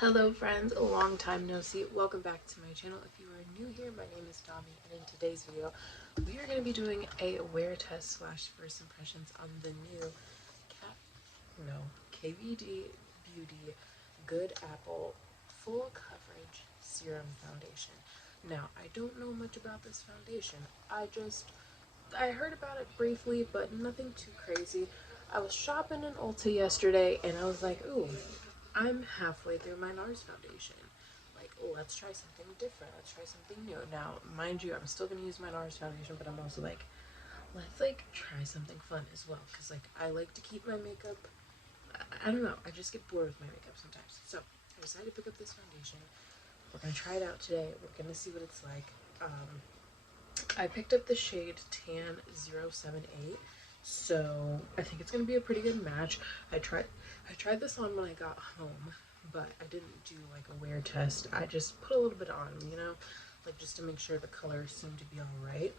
Hello friends, a long time no see. Welcome back to my channel. If you are new here, my name is Dami, and in today's video we are going to be doing a wear test slash first impressions on the new KVD Beauty Good Apple Full Coverage Serum Foundation. Now, I don't know much about this foundation. I heard about it briefly, but nothing too crazy. I was shopping in Ulta yesterday and I was like, ooh, I'm halfway through my NARS foundation. Like, let's try something different. Let's try something new. Now, mind you, I'm still going to use my NARS foundation, but I'm also like, let's try something fun as well. Because I like to keep my makeup. I don't know. I just get bored with my makeup sometimes. So I decided to pick up this foundation. We're going to try it out today. We're going to see what it's like. I picked up the shade Tan 078. So I think it's gonna be a pretty good match. I tried this on when I got home, but I didn't do like a wear test. I just put a little bit on, just to make sure the color seemed to be all right.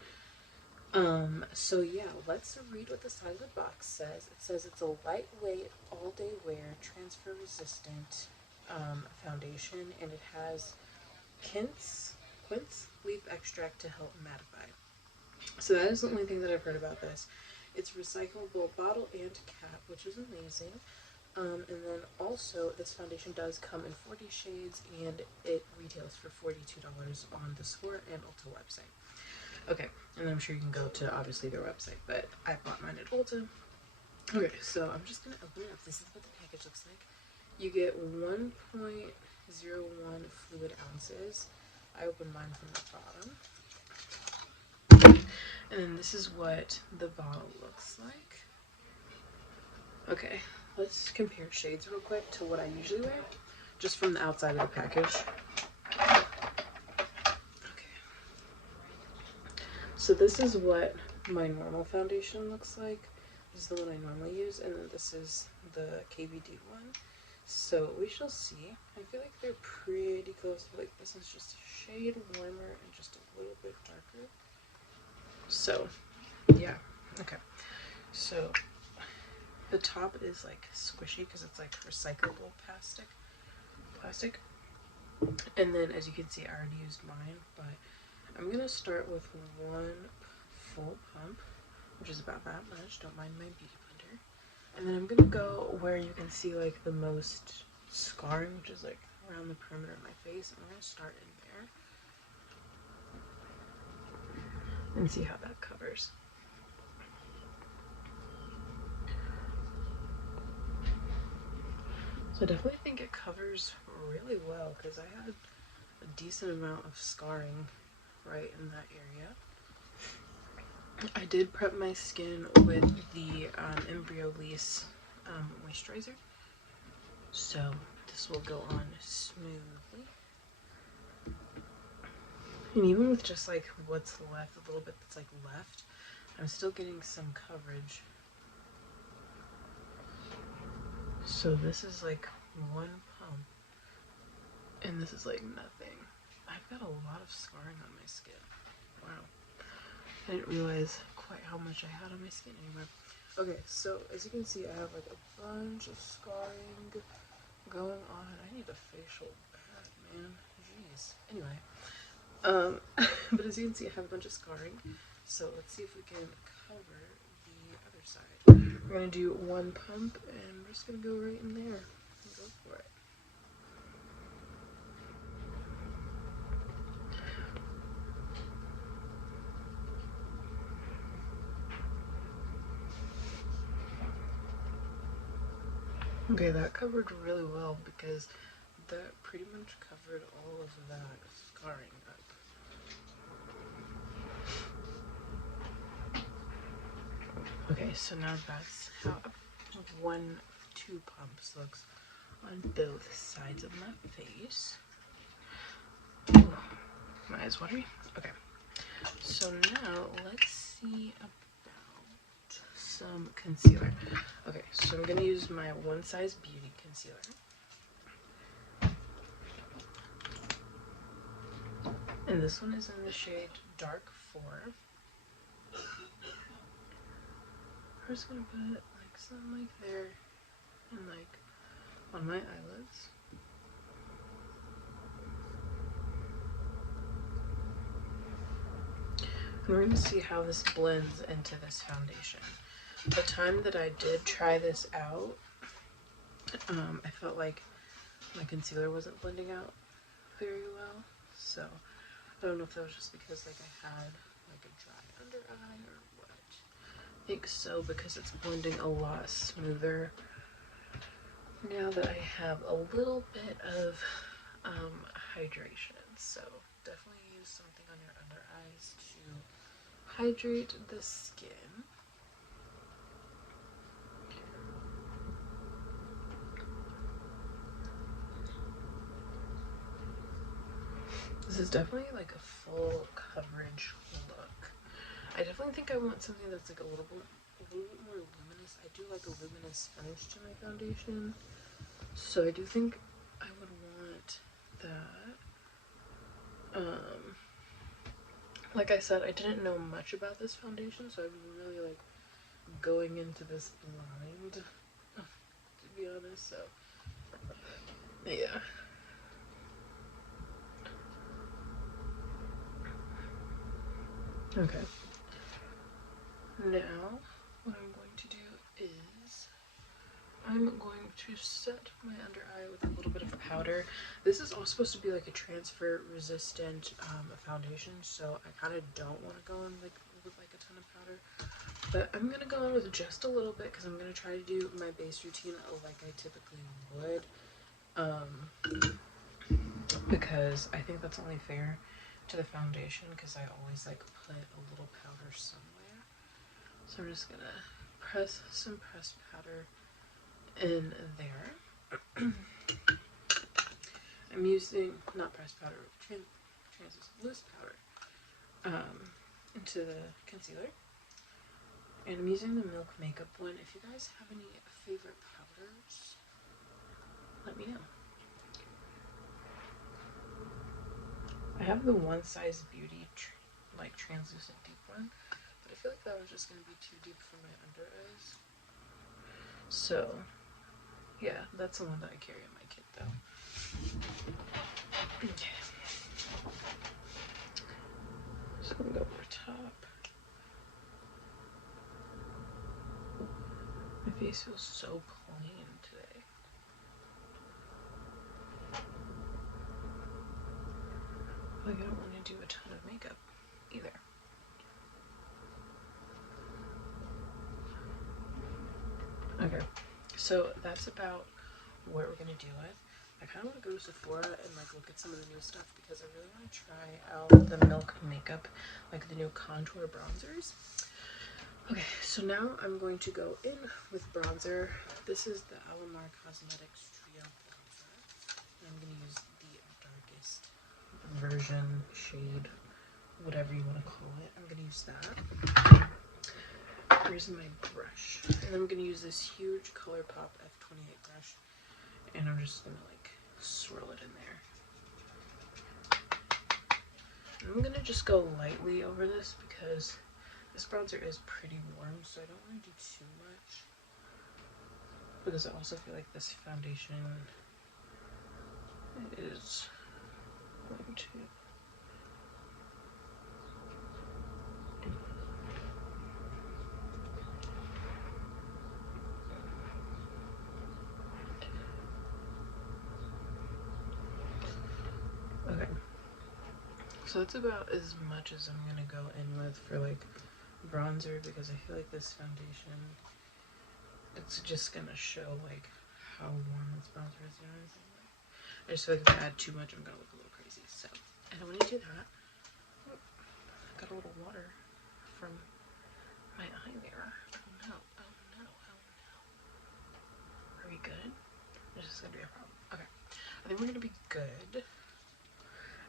So yeah, let's read what the side of the box says. It says it's a lightweight, all-day wear, transfer resistant foundation, and it has quince leaf extract to help mattify. So that is the only thing that I've heard about this. It's recyclable bottle and cap, which is amazing. And then also, this foundation does come in 40 shades, and it retails for $42 on the Sephora and Ulta website. Okay, and I'm sure you can go to, obviously, their website, but I bought mine at Ulta. Okay, so I'm just going to open it up. This is what the package looks like. You get 1.01 fluid ounces. I opened mine from the bottom. And then this is what the bottle looks like. Okay, let's compare shades real quick to what I usually wear, just from the outside of the package. Okay. So this is what my normal foundation looks like. This is the one I normally use, and then this is the KVD one. So we shall see. I feel like they're pretty close. Like this is just a shade warmer and just a little bit darker. So yeah, okay. So the top is like squishy because it's like recyclable plastic. And then as you can see, I already used mine, but I'm gonna start with one full pump, which is about that much. Don't mind my beauty blender. And then I'm gonna go where you can see like the most scarring, which is like around the perimeter of my face. I'm gonna start in there and see how that covers. So I definitely think it covers really well because I had a decent amount of scarring right in that area. I did prep my skin with the Embryo Lease moisturizer, so this will go on smoothly. And even with just like what's left, a little bit that's like left, I'm still getting some coverage. So this is like one pump, and this is like nothing. I've got a lot of scarring on my skin. Wow. I didn't realize quite how much I had on my skin anymore. Okay, so as you can see, I have like a bunch of scarring going on. I need a facial bad, man. Jeez. Anyway, but as you can see, I have a bunch of scarring. So let's see if we can cover the other side. We're gonna do one pump, and we're just gonna go right in there and go for it. Okay, that covered really well because that pretty much covered all of that scarring up. Okay, so now that's how two pumps looks on both sides of my face. Ooh, my eyes watery. Okay, so now let's see about some concealer. Okay, so I'm gonna use my One Size Beauty concealer. And this one is in the shade Dark 4. I'm just gonna put like some like there and like on my eyelids. And we're going to see how this blends into this foundation. The time that I did try this out, I felt like my concealer wasn't blending out very well. So I don't know if that was just because like I had like a dry under eye or what. I think so, because it's blending a lot smoother now that I have a little bit of hydration. So definitely use something on your under eyes to hydrate the skin. This is definitely like a full coverage look. I definitely think I want something that's like a little bit more luminous. I do like a luminous finish to my foundation, so I do think I would want that. Like I said, I didn't know much about this foundation, so I'm really like going into this blind, to be honest. So yeah. Okay. Now, what I'm going to do is I'm going to set my under eye with a little bit of powder. This is all supposed to be like a transfer resistant foundation, so I kind of don't want to go in like with like a ton of powder, but I'm gonna go in with just a little bit because I'm gonna try to do my base routine like I typically would, because I think that's only fair to the foundation, because I always like put a little powder somewhere. So I'm just gonna press some pressed powder in there. I'm using, not pressed powder, loose powder into the concealer. And I'm using the Milk Makeup one. If you guys have any favorite powders, let me know. I have the One Size Beauty like translucent deep one, but I feel like that was just gonna be too deep for my under eyes. So yeah, that's the one that I carry in my kit though. Okay. Just gonna go over top. My face feels so clean today. Like I don't want to do a ton of makeup either. Okay, so that's about what we're gonna deal with. I kind of want to go to Sephora and like look at some of the new stuff because I really want to try out the Milk Makeup, like the new contour bronzers. Okay, so now I'm going to go in with bronzer. This is the Alamar Cosmetics Trio bronzer. And I'm going to use the darkest version, shade, whatever you want to call it. I'm going to use that. Here's my brush. And I'm going to use this huge ColourPop F28 brush. And I'm just going to like swirl it in there. I'm going to just go lightly over this because this bronzer is pretty warm, so I don't want to do too much. Because I also feel like this foundation is going to... Okay. So that's about as much as I'm going to go in with for like bronzer, because I feel like this foundation, it's just going to show like how warm this bronzer is. You know what I'm saying? I just feel like if I add too much, I'm going to look a little crazy. So I don't want to do that. Oh, got a little water from my eye there. Oh no, oh no, oh no. Are we good? This is going to be a problem. Okay. I think we're going to be good.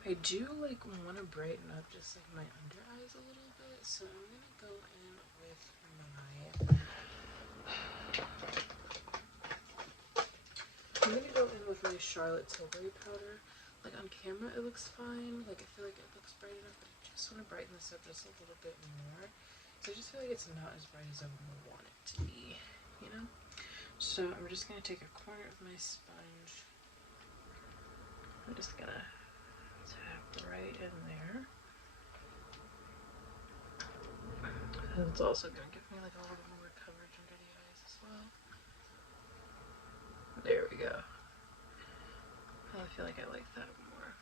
I do like want to brighten up just like my under eyes a little bit, so I'm gonna go in with my Charlotte Tilbury powder. Like on camera it looks fine, like I feel like it looks bright enough, but I just want to brighten this up just a little bit more. So I just feel like it's not as bright as I would want it to be, you know? So I'm just gonna take a corner of my sponge. I'm just gonna tap right in there. And it's also gonna give me like a little bit more coverage under the eyes as well. There we go. I feel like I like that more.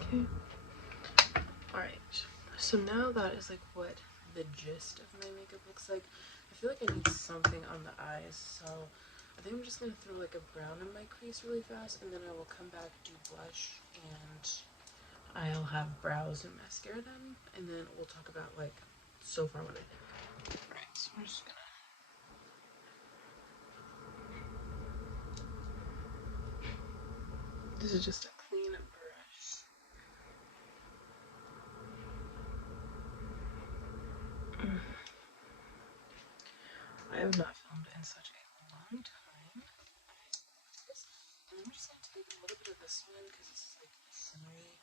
Okay. Alright. So now that is like what the gist of my makeup looks like. I feel like I need something on the eyes, so I think I'm just gonna throw like a brown in my crease really fast, and then I will come back, do blush, and I'll have brows and mascara done, and then we'll talk about like so far what I did. Right, so we're just gonna. This is just a clean brush. I have not filmed in such a long time. And I'm just gonna take a little bit of this one because this is like the shimmery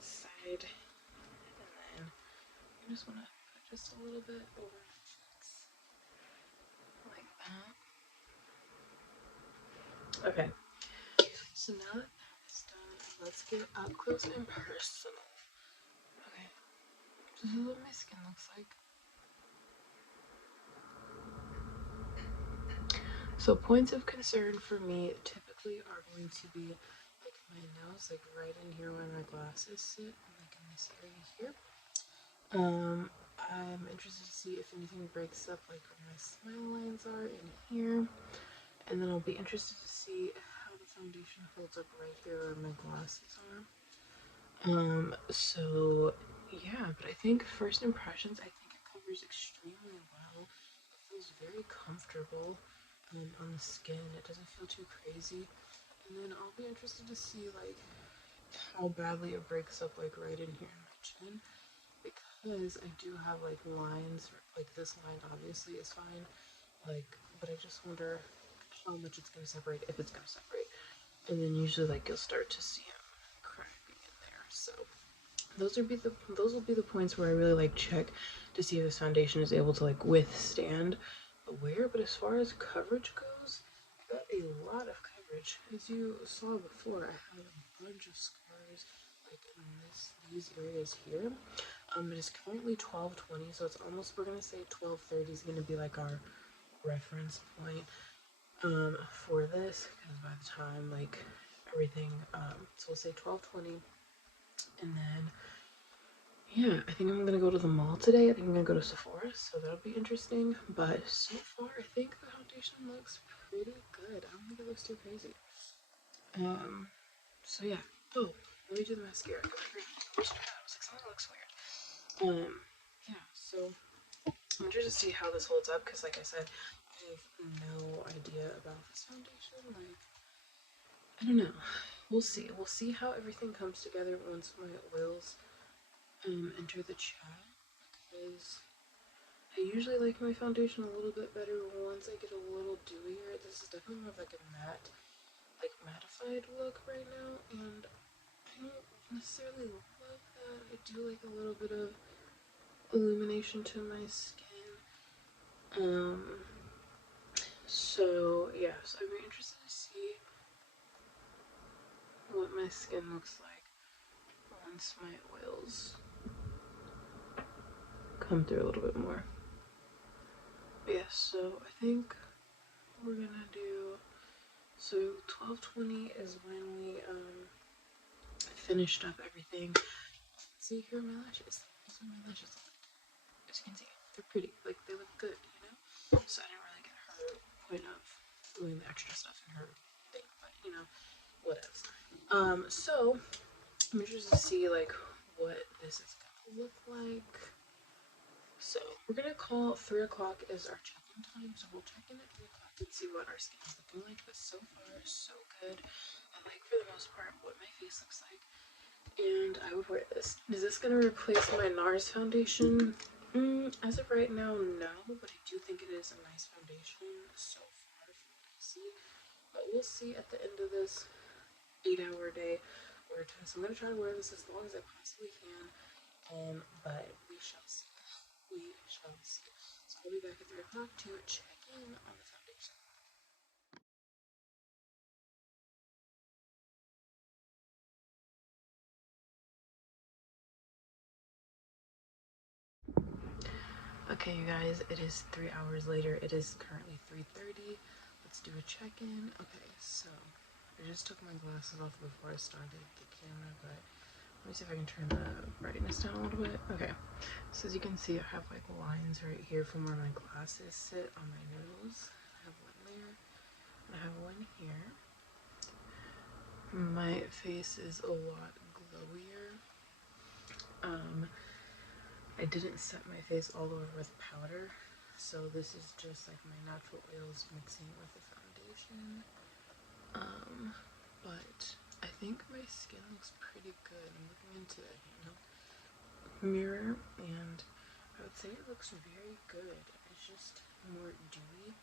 side, and then I just want to put just a little bit over my cheeks, like that. Okay, so now that that is done, let's get up close and personal. Okay, this is what my skin looks like. So points of concern for me typically are going to be like my nose, like right in here where my glasses sit, like in this area here. I'm interested to see if anything breaks up like where my smile lines are in here. And then I'll be interested to see how the foundation holds up right here where my glasses are. So yeah, but I think first impressions, I think it covers extremely well. It feels very comfortable on the skin. It doesn't feel too crazy. And then I'll be interested to see like how badly it breaks up like right in here in my chin, because I do have like lines, like this line obviously is fine, like, but I just wonder how much it's gonna separate, if it's gonna separate. And then usually like you'll start to see them cracking in there. So those will be the points where I really like check to see if this foundation is able to like withstand the wear. But as far as coverage goes, I got a lot of coverage. As you saw before, I have a bunch of scars like in these areas here. It is currently 1220, so it's almost, we're gonna say 1230 is gonna be like our reference point for this, because by the time like everything, so we'll say 1220, and then yeah, I think I'm gonna go to the mall today. I think I'm gonna go to Sephora, so that'll be interesting. But so far, I think the foundation looks pretty good. I don't think it looks too crazy. So yeah. Oh, let me do the mascara. I was like, something looks weird. Yeah. So I'm interested to see how this holds up, because like I said, I have no idea about this foundation. Like, I don't know. We'll see. We'll see how everything comes together once my oils enter the chat, because I usually like my foundation a little bit better once I get a little dewier. This is definitely more of like a matte, like mattified look right now, and I don't necessarily love that. I do like a little bit of illumination to my skin. So yeah, so I'd be interested to see what my skin looks like once my oils come through a little bit more. But yeah, so I think we're gonna do, so 1220 is when we finished up everything. See, here are my lashes. These are my lashes. As you can see, they're pretty. Like, they look good, you know? So I didn't really get her point of doing the extra stuff in her thing, but you know, what else? So I'm interested to see like what this is gonna look like. So we're gonna call 3 o'clock as our check-in time. So we'll check in at 3 o'clock and see what our skin is looking like. But so far, so good. I like, for the most part, what my face looks like. And I would wear this. Is this gonna replace my NARS foundation? As of right now, no. But I do think it is a nice foundation so far from what I see. But we'll see at the end of this 8-hour day wear test. I'm gonna try to wear this as long as I possibly can. But we shall see. We shall see. So I'll be back at 3 o'clock to check in on the foundation. Okay, you guys, it is 3 hours later. It is currently 3:30. Let's do a check-in. Okay, so I just took my glasses off before I started the camera, but let me see if I can turn the brightness down a little bit. Okay, so as you can see, I have like lines right here from where my glasses sit on my nose. I have one there, and I have one here. My face is a lot glowier. I didn't set my face all over with powder, so this is just like my natural oils mixing with the foundation. But I think my skin looks pretty good. I'm looking into the mirror, and I would say it looks very good. It's just more dewy.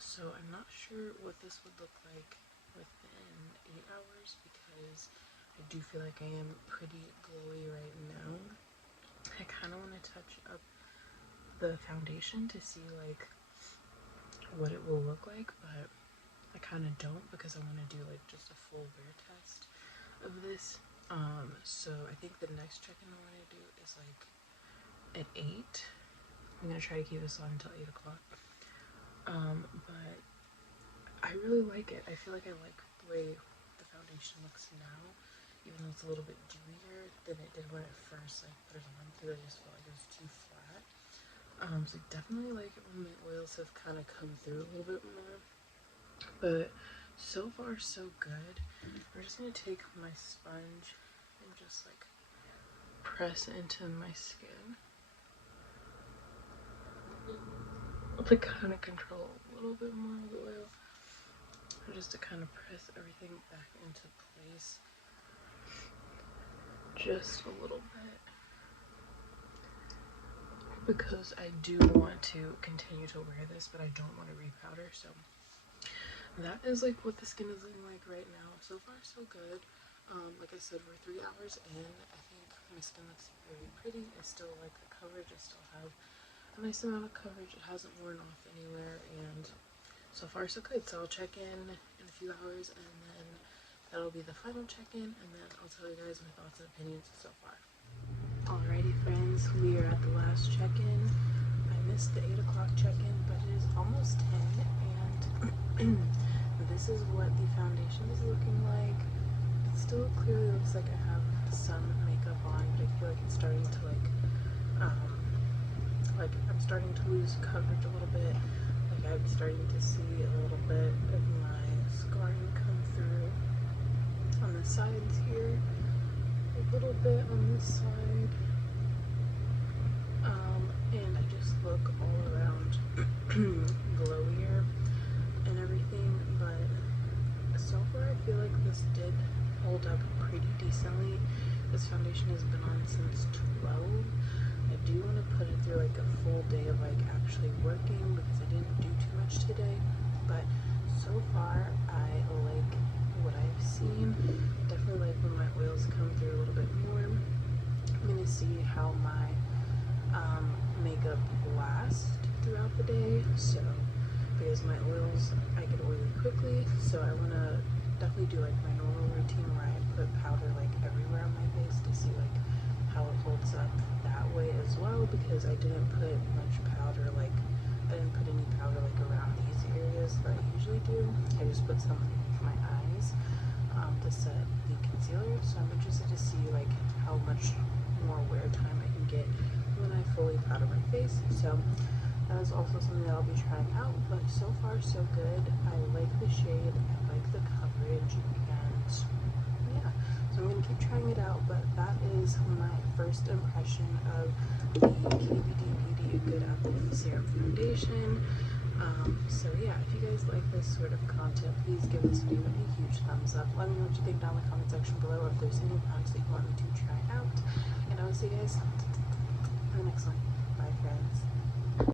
So I'm not sure what this would look like within 8 hours because I do feel like I am pretty glowy right now. I kind of want to touch up the foundation to see like what it will look like, but I kind of don't because I want to do like just a full wear test of this. So I think the next check-in I want to do is like at 8. I'm gonna try to keep this on until 8 o'clock. But I really like it. I feel like I like the way the foundation looks now, even though it's a little bit dewier than it did when I first like put it on, because I just felt like it was too flat. So I definitely like it when my oils have kind of come through a little bit more. But so far so good. I'm just gonna take my sponge and just like press into my skin to kind of control a little bit more of the oil, just to kind of press everything back into place just a little bit, because I do want to continue to wear this, but I don't want to repowder. So that is like what the skin is looking like right now. So far so good. Like I said, we're 3 hours in. I think my skin looks very pretty. I still like the coverage. I still have a nice amount of coverage. It hasn't worn off anywhere, and so far so good. So I'll check in a few hours, and then that'll be the final check-in, and then I'll tell you guys my thoughts and opinions so far. Alrighty friends, we are at the last check-in. I missed the 8 o'clock check-in, but it is almost 10, and this is what the foundation is looking like. It still clearly looks like I have some makeup on, but I feel like it's starting to like I'm starting to lose coverage a little bit. Like I'm starting to see a little bit of my scarring come through on the sides here, a little bit on this side, and I just look all around glowier and everything. But so far I feel like this did hold up pretty decently. This foundation has been on since 12. I do want to put it through like a full day of like actually working, because I didn't do too much today. But so far I like what I've seen. Definitely like when my oils come through a little bit more. I'm gonna see how my makeup lasts throughout the day. So because my oils, I get oily quickly, so I want to definitely do like my normal routine where I put powder like everywhere on my face to see like how it holds up that way as well, because I didn't put much powder, like I didn't put any powder like around these areas that I usually do. I just put some for my eyes to set the concealer. So I'm interested to see like how much more wear time I can get when I fully powder my face. So that is also something that I'll be trying out, but so far so good. I like the shade, I like the coverage, and yeah, so I'm going to keep trying it out. But that is my first impression of the KVD Beauty Good Apple Serum Foundation. So yeah, if you guys like this sort of content, please give this video a huge thumbs up. Let me know what you think down in the comment section below, if there's any products that you want me to try out, and I will see you guys in the next one.